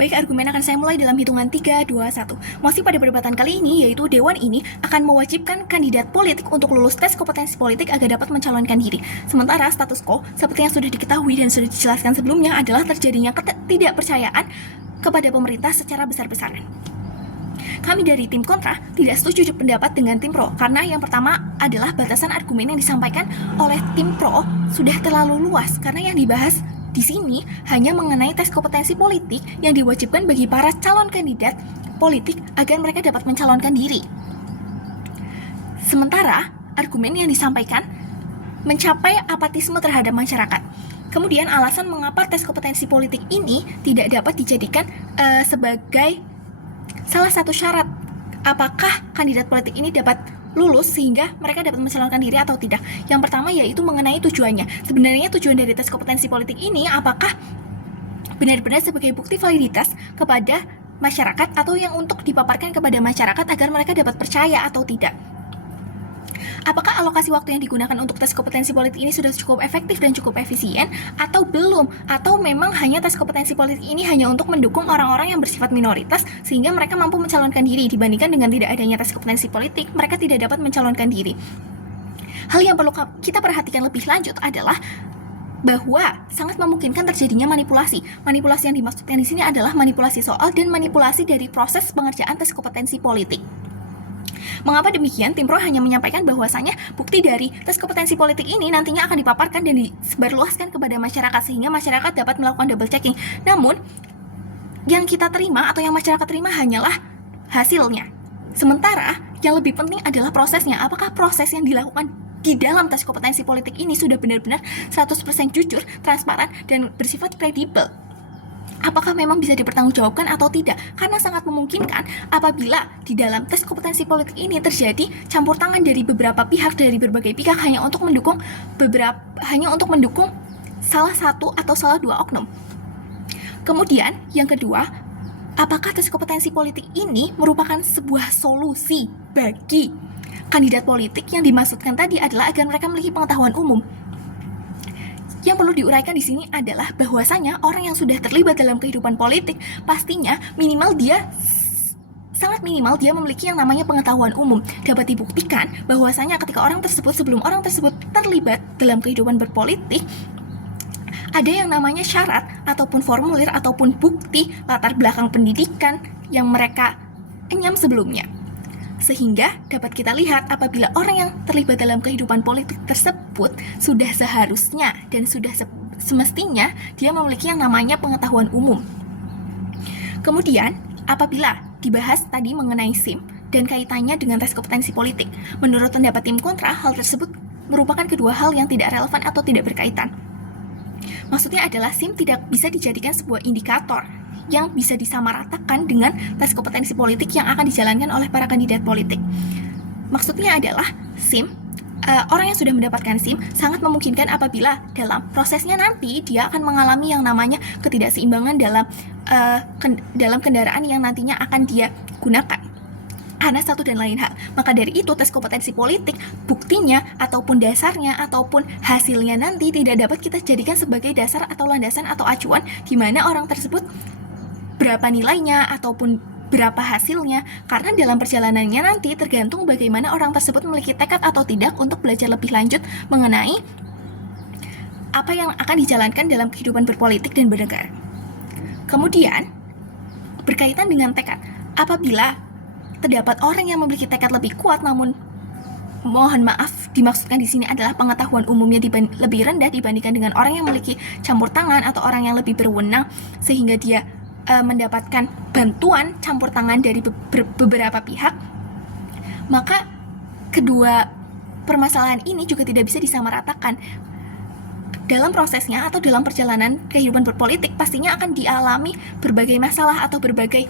Baik, argumen akan saya mulai dalam hitungan 3, 2, 1. Masih pada perdebatan kali ini, yaitu Dewan ini akan mewajibkan kandidat politik untuk lulus tes kompetensi politik agar dapat mencalonkan diri. Sementara status quo, seperti yang sudah diketahui dan sudah dijelaskan sebelumnya, adalah terjadinya ketidakpercayaan kepada pemerintah secara besar-besaran. Kami dari tim kontra tidak setuju pendapat dengan tim pro, karena yang pertama adalah batasan argumen yang disampaikan oleh tim pro sudah terlalu luas, karena yang dibahas di sini hanya mengenai tes kompetensi politik yang diwajibkan bagi para calon kandidat politik agar mereka dapat mencalonkan diri. Sementara argumen yang disampaikan mencapai apatisme terhadap masyarakat. Kemudian alasan mengapa tes kompetensi politik ini tidak dapat dijadikan sebagai salah satu syarat apakah kandidat politik ini dapat lulus sehingga mereka dapat mencalonkan diri atau tidak. Yang pertama yaitu mengenai tujuannya. Sebenarnya tujuan dari tes kompetensi politik ini apakah benar-benar sebagai bukti validitas kepada masyarakat atau yang untuk dipaparkan kepada masyarakat agar mereka dapat percaya atau tidak. Apakah alokasi waktu yang digunakan untuk tes kompetensi politik ini sudah cukup efektif dan cukup efisien atau belum? Atau memang hanya tes kompetensi politik ini hanya untuk mendukung orang-orang yang bersifat minoritas sehingga mereka mampu mencalonkan diri, dibandingkan dengan tidak adanya tes kompetensi politik, mereka tidak dapat mencalonkan diri. Hal yang perlu kita perhatikan lebih lanjut adalah bahwa sangat memungkinkan terjadinya manipulasi. Manipulasi yang dimaksudkan di sini adalah manipulasi soal dan manipulasi dari proses pengerjaan tes kompetensi politik. Mengapa demikian? Tim Pro hanya menyampaikan bahwasanya bukti dari tes kompetensi politik ini nantinya akan dipaparkan dan disebarluaskan kepada masyarakat sehingga masyarakat dapat melakukan double checking. Namun, yang kita terima atau yang masyarakat terima hanyalah hasilnya. Sementara, yang lebih penting adalah prosesnya. Apakah proses yang dilakukan di dalam tes kompetensi politik ini sudah benar-benar 100% jujur, transparan, dan bersifat kredibel? Apakah memang bisa dipertanggungjawabkan atau tidak? Karena sangat memungkinkan apabila di dalam tes kompetensi politik ini terjadi campur tangan dari beberapa pihak, dari berbagai pihak hanya untuk mendukung salah satu atau salah dua oknum. Kemudian yang kedua, apakah tes kompetensi politik ini merupakan sebuah solusi bagi kandidat politik? Yang dimaksudkan tadi adalah agar mereka memiliki pengetahuan umum. Yang perlu diuraikan di sini adalah bahwasanya orang yang sudah terlibat dalam kehidupan politik pastinya sangat minimal dia memiliki yang namanya pengetahuan umum. Dapat dibuktikan bahwasanya ketika sebelum orang tersebut terlibat dalam kehidupan berpolitik, ada yang namanya syarat ataupun formulir ataupun bukti latar belakang pendidikan yang mereka enyam sebelumnya. Sehingga dapat kita lihat apabila orang yang terlibat dalam kehidupan politik tersebut sudah seharusnya dan sudah semestinya dia memiliki yang namanya pengetahuan umum. Kemudian apabila dibahas tadi mengenai SIM dan kaitannya dengan tes kompetensi politik, menurut pendapat tim kontra, hal tersebut merupakan kedua hal yang tidak relevan atau tidak berkaitan. Maksudnya adalah SIM tidak bisa dijadikan sebuah indikator yang bisa disamaratakan dengan tes kompetensi politik yang akan dijalankan oleh para kandidat politik. Maksudnya adalah SIM, orang yang sudah mendapatkan SIM sangat memungkinkan apabila dalam prosesnya nanti dia akan mengalami yang namanya ketidakseimbangan dalam kendaraan yang nantinya akan dia gunakan. Karena satu dan lain hal. Maka dari itu tes kompetensi politik, buktinya ataupun dasarnya ataupun hasilnya nanti tidak dapat kita jadikan sebagai dasar atau landasan atau acuan di mana orang tersebut berapa nilainya ataupun berapa hasilnya, karena dalam perjalanannya nanti tergantung bagaimana orang tersebut memiliki tekad atau tidak untuk belajar lebih lanjut mengenai apa yang akan dijalankan dalam kehidupan berpolitik dan bernegara. Kemudian berkaitan dengan tekad, apabila terdapat orang yang memiliki tekad lebih kuat namun mohon maaf dimaksudkan di sini adalah pengetahuan umumnya lebih rendah dibandingkan dengan orang yang memiliki campur tangan atau orang yang lebih berwenang sehingga dia mendapatkan bantuan campur tangan dari beberapa pihak, maka kedua permasalahan ini juga tidak bisa disamaratakan. Dalam prosesnya atau dalam perjalanan kehidupan berpolitik pastinya akan dialami berbagai masalah atau berbagai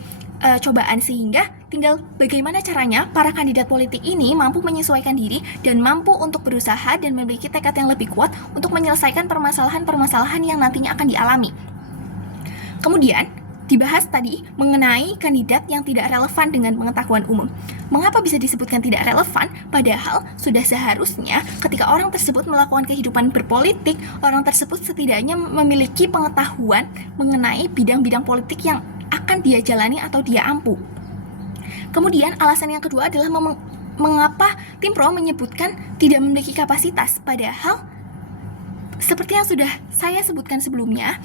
cobaan, sehingga tinggal bagaimana caranya para kandidat politik ini mampu menyesuaikan diri dan mampu untuk berusaha dan memiliki tekad yang lebih kuat untuk menyelesaikan permasalahan-permasalahan yang nantinya akan dialami. Kemudian dibahas tadi mengenai kandidat yang tidak relevan dengan pengetahuan umum. Mengapa bisa disebutkan tidak relevan? Padahal sudah seharusnya ketika orang tersebut melakukan kehidupan berpolitik, orang tersebut setidaknya memiliki pengetahuan mengenai bidang-bidang politik yang akan dia jalani atau dia ampuh. Kemudian alasan yang kedua adalah mengapa tim pro menyebutkan tidak memiliki kapasitas, padahal seperti yang sudah saya sebutkan sebelumnya,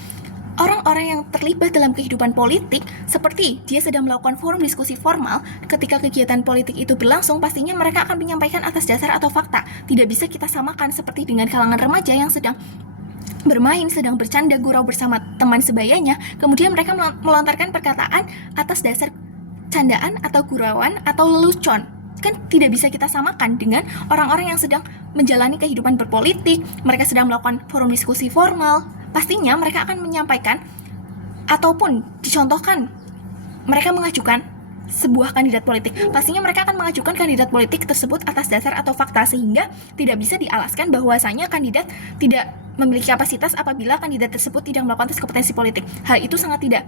orang-orang yang terlibat dalam kehidupan politik, seperti dia sedang melakukan forum diskusi formal, ketika kegiatan politik itu berlangsung, pastinya mereka akan menyampaikan atas dasar atau fakta. Tidak bisa kita samakan seperti dengan kalangan remaja yang sedang bermain, sedang bercanda gurau bersama teman sebayanya, kemudian mereka melontarkan perkataan atas dasar candaan atau gurauan atau lelucon. Kan tidak bisa kita samakan dengan orang-orang yang sedang menjalani kehidupan berpolitik, mereka sedang melakukan forum diskusi formal. Pastinya mereka akan menyampaikan ataupun dicontohkan mereka mengajukan sebuah kandidat politik. Pastinya mereka akan mengajukan kandidat politik tersebut atas dasar atau fakta, sehingga tidak bisa dialaskan bahwasanya kandidat tidak memiliki kapasitas apabila kandidat tersebut tidak melakukan tes kompetensi politik. Hal itu sangat tidak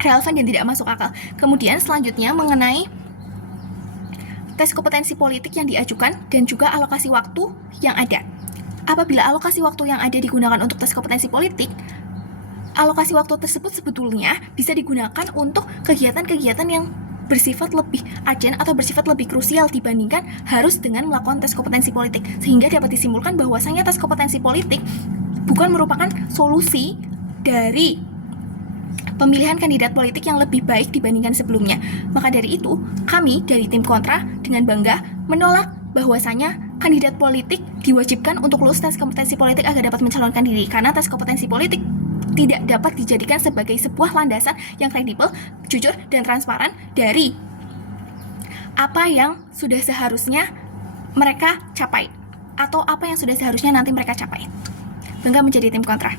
relevan dan tidak masuk akal. Kemudian selanjutnya mengenai tes kompetensi politik yang diajukan dan juga alokasi waktu yang ada. Apabila alokasi waktu yang ada digunakan untuk tes kompetensi politik, alokasi waktu tersebut sebetulnya bisa digunakan untuk kegiatan-kegiatan yang bersifat lebih urgent atau bersifat lebih krusial dibandingkan harus dengan melakukan tes kompetensi politik, sehingga dapat disimpulkan bahwasanya tes kompetensi politik bukan merupakan solusi dari pemilihan kandidat politik yang lebih baik dibandingkan sebelumnya. Maka dari itu, kami dari tim kontra dengan bangga menolak bahwasanya kandidat politik diwajibkan untuk lulus tes kompetensi politik agar dapat mencalonkan diri, karena tes kompetensi politik tidak dapat dijadikan sebagai sebuah landasan yang kredibel, jujur, dan transparan dari apa yang sudah seharusnya mereka capai atau apa yang sudah seharusnya nanti mereka capai. Bangga menjadi tim kontra.